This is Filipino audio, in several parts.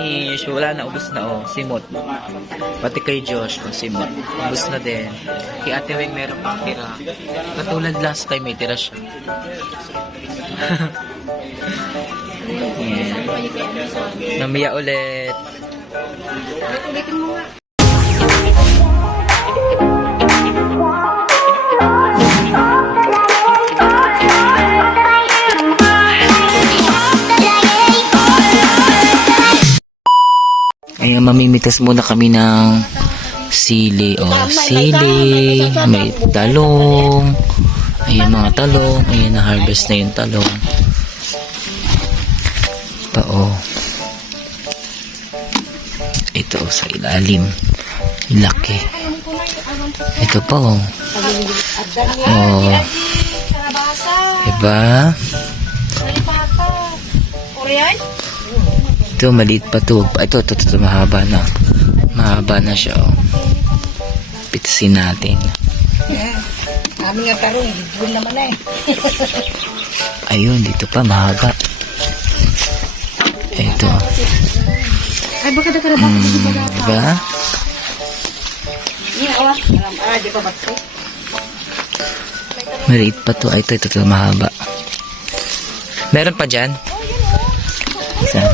Ish, wala na, ubos na oh, simot. Pati kay Josh, oh, simot. Ubos na din. Kay Ate Weng meron pang tira. Katulad last time may tira siya. Yeah. Namaya ulit. Ulitin mo nga. Ayan, mamimitas muna kami ng sili. Oh, sili. May talong. Ayan, mga talong. Ayan, na-harvest na yung talong. Pa, oh. Ito, sa ilalim. Laki. Ito pa, oh. Oh. Diba? Ito, maliit pa to. Ito, mahaba na. Mahaba na siya, oh. Pitasin natin. Kami nga tarong, hindi naman eh. Ayun, dito pa, mahaba. Ito. Ay, baka nakarabak. Diba? Di pa ba't ko? Maliit pa to. Ay, ito, mahaba. Meron pa dyan? Saan?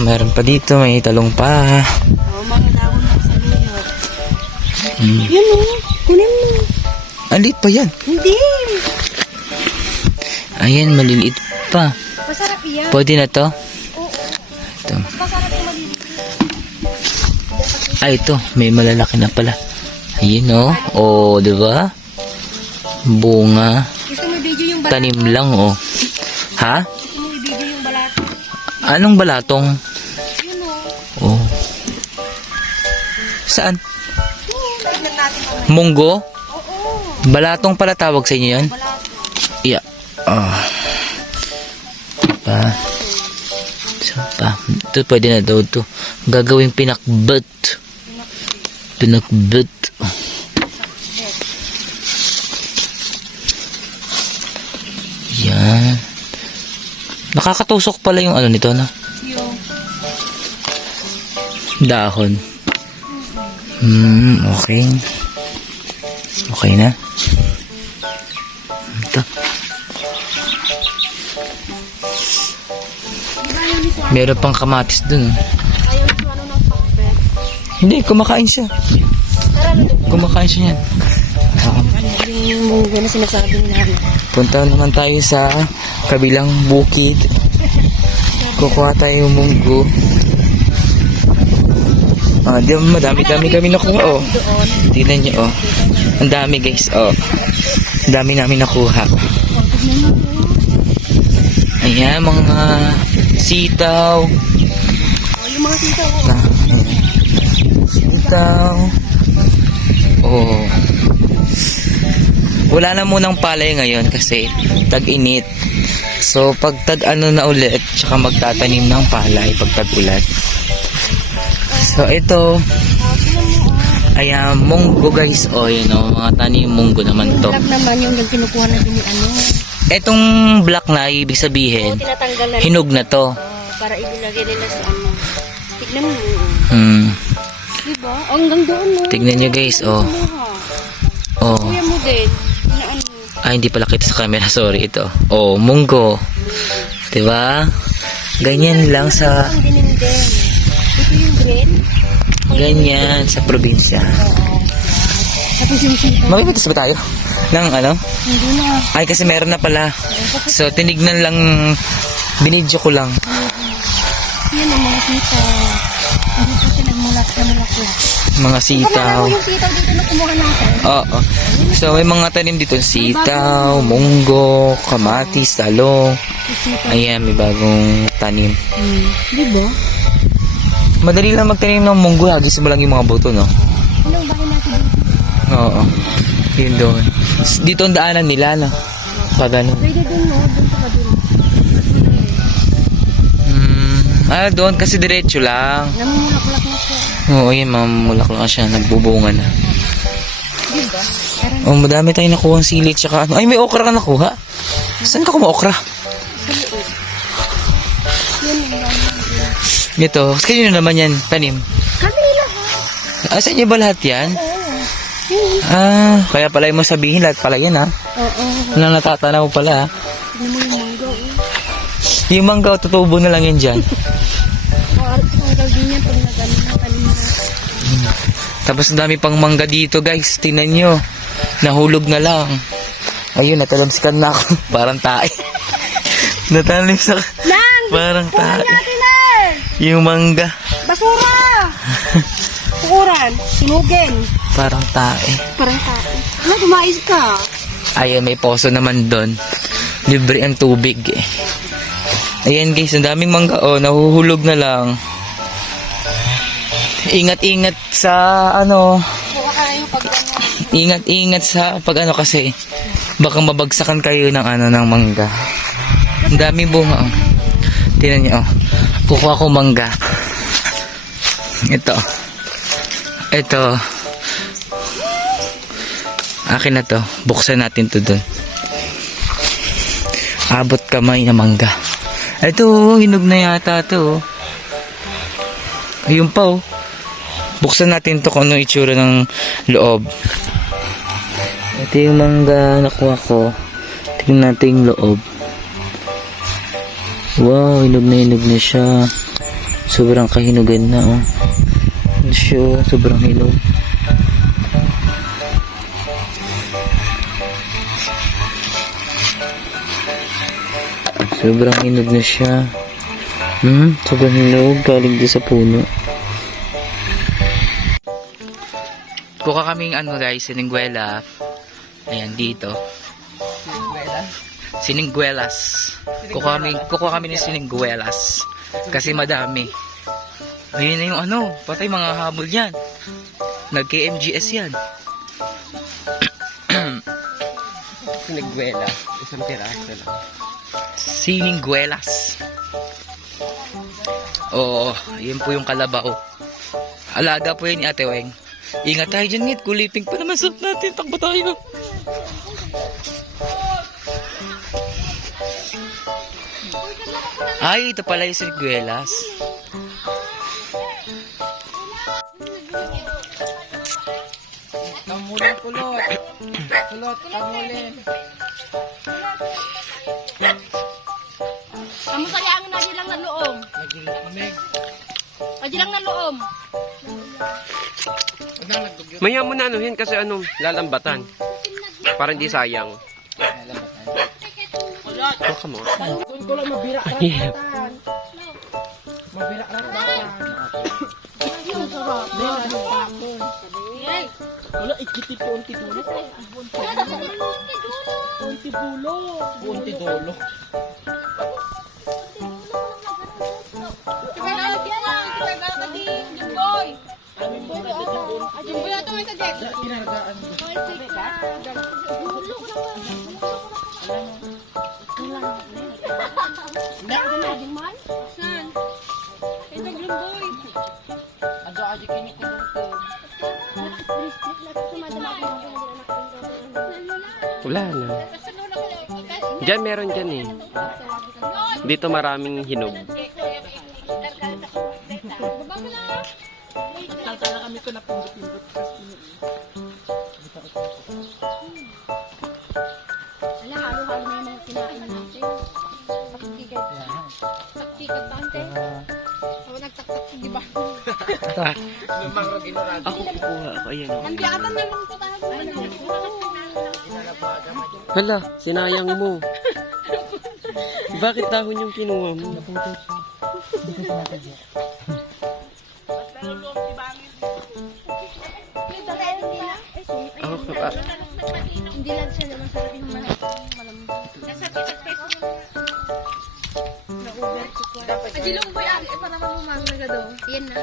Meron pa dito, may talong pa. Oo, mga dahon na sa lulot. Hmm. Yan o, kunin mo. Alit pa yan. Hindi. Ayan, maliliit pa. Masarap yan. Pwede na to? Oo. Ito. Masarap yung maliliit. Ay, ito. May malalaki na pala. Ayun, oh. Oh, diba? Bunga. Gusto mo i-video yung balat? Tanim lang, oh. Ha? Gusto mo i-video yung balat? Anong balatong? Yun o. Oh. Saan? Tignan natin ang Munggo? Oo. Balatong pala tawag sa inyo yan? Balat. Yeah. Ah. Pa. So, pa. Ito pwede na daw ito. Gagawing pinakbet. Pinakbet. Yan. Nakakatusok pala yung ano nito, no? Yung. Dahon. Okay. Okay na. Ito. Meron pang kamatis dun. Ayaw nito ano ng pakbet. Hindi, kumakain siya. Tara na doon. Kumakain siya yan. Yung munggo na sinasabi namin. Punta naman tayo sa kabilang bukid. Kukuha tayo yung munggo. Di madami-dami kami nakuha, oh. Tingnan nyo, oh. Ang dami, guys, oh. Ang dami namin nakuha. Ayan, mga sitaw. Oh, yung mga tito ko. Sitaw. Oh. Wala na munang palay ngayon kasi tag-init. So, pag tag-ano na ulit, tsaka magtatanim ng palay pag tag-ulat. So, ito. Ayan, munggo, guys. O, yun o. Mga tanim munggo naman to. Black naman yung kinukuha na din ano. Etong black na, ibig sabihin, Tinatanggal na rin. hinog na to. Para ibilagay nila sa ano. Tignan mo. Diba? Hanggang doon mo. Tignan nyo, guys. Oh. Oh. Kuya mo din. Na ano. Ay, hindi pala kita sa camera. Sorry, ito. Oh, munggo. Diba? Ganyan lang sa... Ang dinindin. Ito yung green. Ganyan sa probinsya. Tapos yung sitaw. Makipitas ba tayo? Ng ano? Hindi na. Ay, kasi meron na pala. So, tinignan lang, binidyo ko lang. Yan ang mga sitaw. Hindi pa pinagmulak na mulak-mulak. Mga sitaw. Yung sitaw dito na kumuha natin. Oo. So, may mga tanim dito. Sitaw, munggo, kamatis, talong. Ayan, may bagong tanim. Diba? Madali lang magtanim ng munggo. Hagis mo lang yung mga buto, no? Anong bahay natin dito? Oo. Yun doon. Dito ang daanan nila, no? Pag ano. Pwede dun, no? Dun pa dun. Doon kasi diretso lang. Namumulak-mulak na siya. Oo, yun, mamulak lang siya. Nagbubunga na. Diba? Oh, madami tayong nakuha sili tsaka ano. Ay, may okra ka nakuha. Saan ka kumuha okra? Sa liit. Yan yung Ito, kanino naman yan, tanim? Kami lahat. Ah, sa inyo ba lahat yan? Oo. Kaya pala yung mo sabihin lahat pala yan, ha? Oo. Walang natatanaw pala, ha? Ano mo yung mangga, Yung mangga, tutubo na lang yan dyan. Mangga din yan pag nagano na. Tapos ang dami pang mangga dito, guys. Tingnan nyo. Nahulog na lang. Ayun, natalamsikan na ako. Parang tae. Natalamsikan. Nang! Parang tae. Natin na! Yung mangga. Basura! Pukuran. Sinugin. Parang tae. Parang tayo. Ano, dumais ka? Ayun, may poso naman doon. Libre ang tubig, eh. Ayan, guys. Ang daming mangga. Oh, nahuhulog na lang. Ingat-ingat sa, Buka ka na yung pag ingat-ingat sa pag kasi baka mabagsakan kayo ng ng mangga. Ang dami bunga. Oh. Tingnan niyo, oh. Kukuha ko mangga. Ito. Akin na to. Buksan natin to dun. Abot kamay na mangga. Ito, hinog na yata to. Ayun pa, oh. Buksan natin to kung ano itsura ng loob. Ito yung mangga nakuha ko. Tingnan natin yung loob. Wow, hinog na siya. Sobrang kahinugan na, oh. Ano siya, oh. Sobrang hinog. Sobrang hinog na siya. Sobrang hinog. Galing din sa puno. Kuha kaming guys, siningguela. Ayan, dito. Siningguelas. Kuha kami ng siningguelas. Kasi madami. Ayun na yung patay mga habol yan. Nag-KMGS yan. Siniguela. Isang piraso lang. Siningguelas. Oo, yun po yung kalabaw. Alaga po yun ni Ate Weng. Ingat tayo dyan, Ngit. Kuliping pa naman suot natin. Takbo tayo. Ay, ito pala yung siniguelas. Kamulin kulot. Kulot, kamulin. Kamu sayang na di lang na loom. Nagilamig. Di lang na loom. Maya mo na anuhin kasi lalambatan. Para hindi sayang. Baka mo. Doon ko lang mabira ratatan. Mabira ratatan. Wala, ikiti ko unti dulo. Unti dulo. Unti dulo. Ado aja kini kunuto. Wala na. Diyan meron dyan eh. Dito maraming hinog. Tala kami ko na pindot-pindot. Ala, halo-halo na yung mga kinain natin. Taktikat tante. Ako nagtaktak, di ba? Ako kukuha. Ayan o. Ang biyatan na lang po tayo. Hala, sinayang mo. Bakit dahon yung kinuha mo? Hindi lang siya naman sarap yung malambot. Nasa pitas peso na-over ko po. Adilong po yan. Eh, para mamamanga ka daw. Yan na.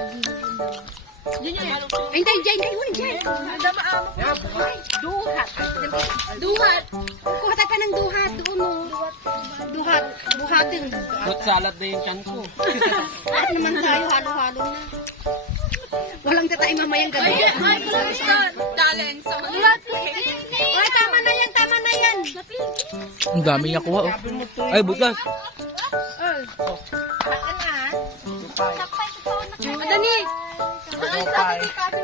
Yun yan. Ay, hindi. Diyan kayo. Diyan. Dama amo. Duhat. Duhat. Kuha tayo pa ng duhat. Doon o. Duhat. Buhatin. Fruit salad na yung chan ko. At naman tayo. Halo-halo na. Walang tatay mamayang gabi. Ay, talent. Ay, tama na yan. Tama na yan. Ang dami niya kuha, oh. Ay, butas. Ano? Sapay Dani! Kapay.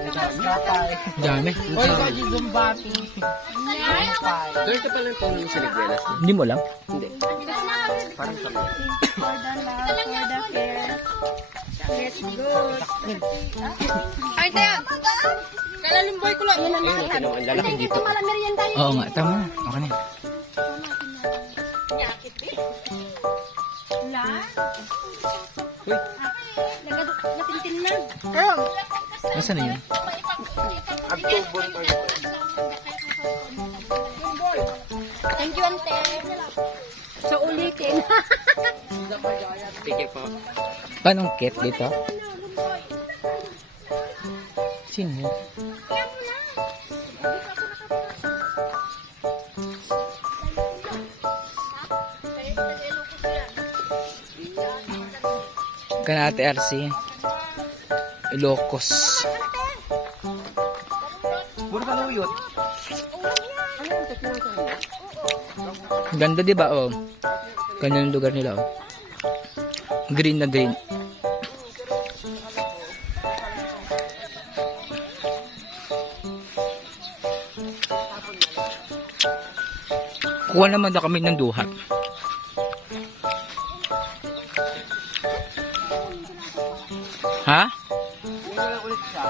Kapay. Dami. Oy, Koji Zumbati. Kapay. Doon ka pala po yung sinigwelas. Hindi mo lang? Hindi. Parang kami. Let's go. Ay, tayo. Kalalimboy ko lang. Yan ang Ayun, ito ang lalaki dito. merienda yun. Oo nga, tama. Okay na. Wala. Uy. Natintin na. Girl. Nasaan na yun? Agtubol pa ito. Thank you, ante. So, ulitin. Sige po. Paano ang cat dito? Sino? Kana Ate RC. Ilocos. Puro kaluyot. Ganda di ba oh? Ganyan yung lugar nila oh. Green na green. Kuha naman na kami ng duhat. Ha? Ulit siya.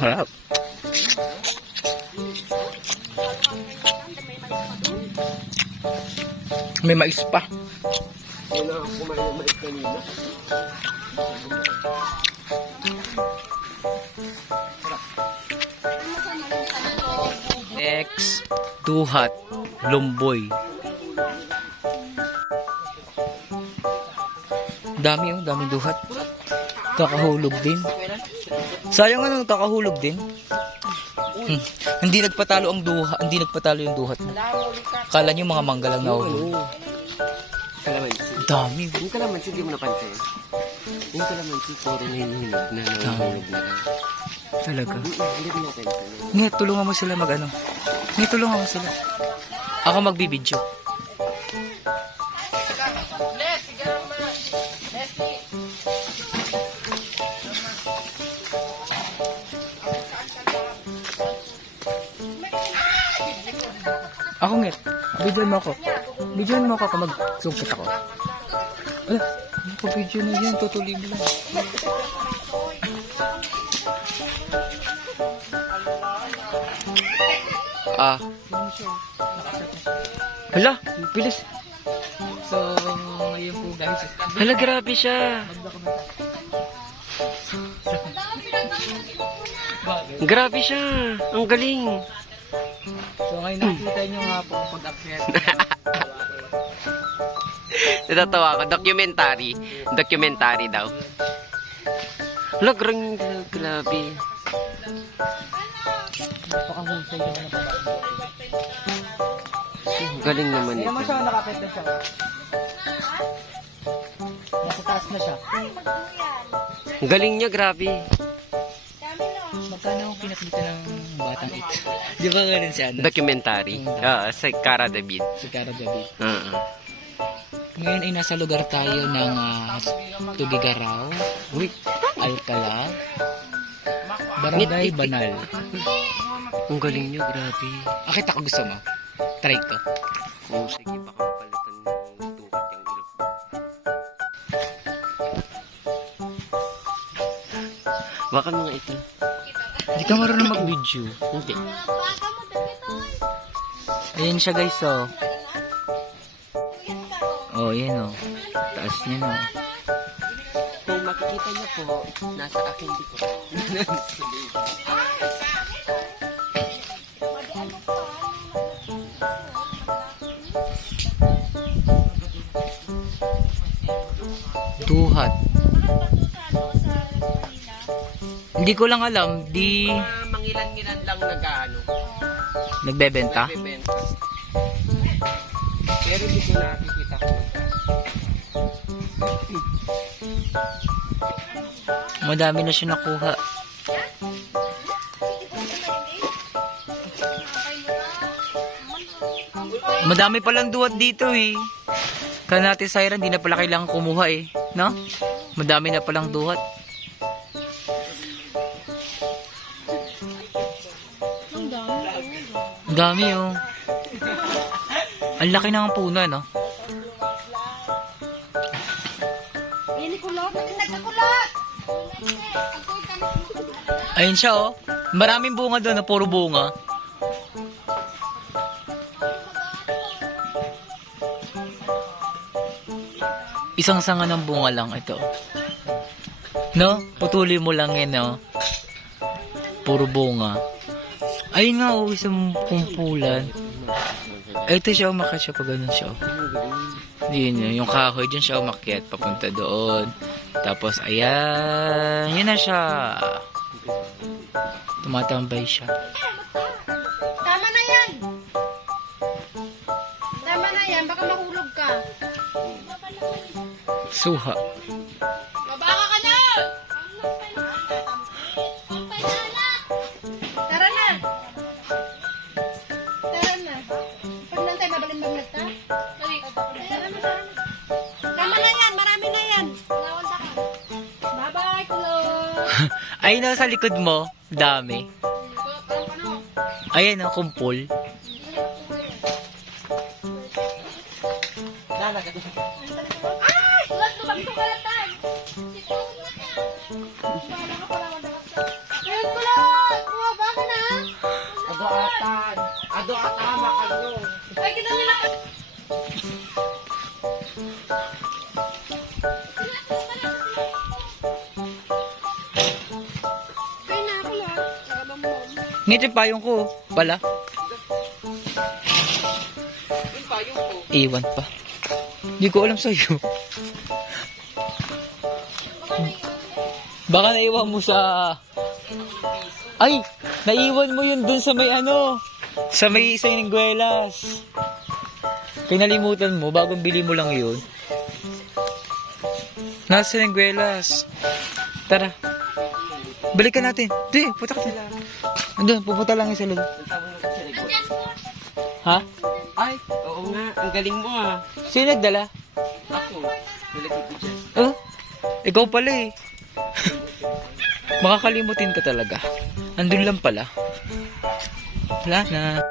Harap. May mais pa. Yun na ako kumain ng mais kanina. X Duhat Lumboy. Dami oh, daming duhat. Takahulog din. Sayang ano, takahulog din. Hindi nagpatalo ang duha, hindi nagpatalo yung duhat. Kala niyo mga mangga lang na Oo. Kalamansi. Dami. Yung kalamansi, hindi mo napansin. Yung kalamansi, puro na hinuhulog na nahulog na lang. Talaga. Hindi ko napansin. Ngayon, tulungan mo sila mag ano. Ngayon, tulungan mo sila. Ako magbibideo. Ako nga. Bidyoan mo ako. Bidyoan mo ako kung mag-sungkit ako. Ala, ano ko video na yan? Tutuloy mo lang. Ah. Hala, bilis. So, ngayon po guys. Hala, grabe siya. Grabe siya. Ang galing. So, ngayon nakikita nyo nga po ang pag-akyat. Natatawa ko. Documentary. Documentary daw. Hala, grabe. Napakahusay naman ang babae. Ang galing naman Hindi naman ito. siya nakakit na siya. Nasa taas na siya. Ang galing niya, grabe. Magkano ang pinakita ng batang ito? Di ba ganun si ano? Documentary. Sa Cara David. Si Cara David. Uh-uh. Ngayon ay nasa lugar tayo ng Tugigaraw, Uy, Alcala, Barangay Banal. ang galing niya, grabe. Akit ako gusto mo? Try ko. Oo, sige, baka mapalitan ng dukat yung ilog. Baka mga ito. Hindi ka marunong mag-video. Hindi. Ayan siya guys oh. Oh, yan oh. Taas niya no. Kung makikita niyo po, nasa akin dito. Duhat. Hindi ko lang alam, di Mangilan-ngilan lang nag-ano. nagbebenta. Nagbebenta. Pero hindi ko nakikita ko. Madami na siya nakuha. Madami palang duhat dito eh. Kaya natin Siren, di na pala kailangan kumuha eh. No? Madami na palang duhat. Ang dami oh. Ang laki ng puno, no? Yan, kulot. Nagkakulot. Ayun siya oh. Maraming bunga doon, na puro bunga. Isang sanga ng bunga lang ito. No? Putuli mo lang yan, no? Puro bunga. Ayun nga oh, isang kumpulan. Ito siya, umakyat siya pag ganun siya. Yun yun, yung kahoy, dyan siya umakyat, papunta doon. Tapos, ayan, yun na siya. Tumatambay siya. Tama na yan. Tama na yan. Baka mahulog ka. Suha. Mabaka ka na! Tara na! Tara na. Pag lang tayo mabalin-balag ka? Tara na. Tama na yan. Marami na yan. Bye-bye, kulot. Ayun na sa likod mo, dami. Ayan oh, kumpul. Ay! Kulot, lumagto ka lang tayo. Ayun, kulot! Bumaba ka na. Ado atan, makanyo. Ay, ginawa nila ka. Kaya na, kulot. Nakabambom. Ngiti payong ko, pala. Iwan pa. Hindi ko alam sa'yo. Baka naiwan mo sa... Ay! Naiwan mo yun dun sa may ano. Sa may isang ningguelas. Pinalimutan mo, bagong bili mo lang yun. Nasa ningguelas. Tara. Balikan natin. Di, puta ka sila. Andun, pupunta lang yung sa loob. Ha? Ay, oo nga. Ang galing mo ah. Sino nagdala? Ako. Nilagay ko dyan. Oh, ikaw pala eh. Makakalimutin ka talaga. Andun lang pala. Wala na.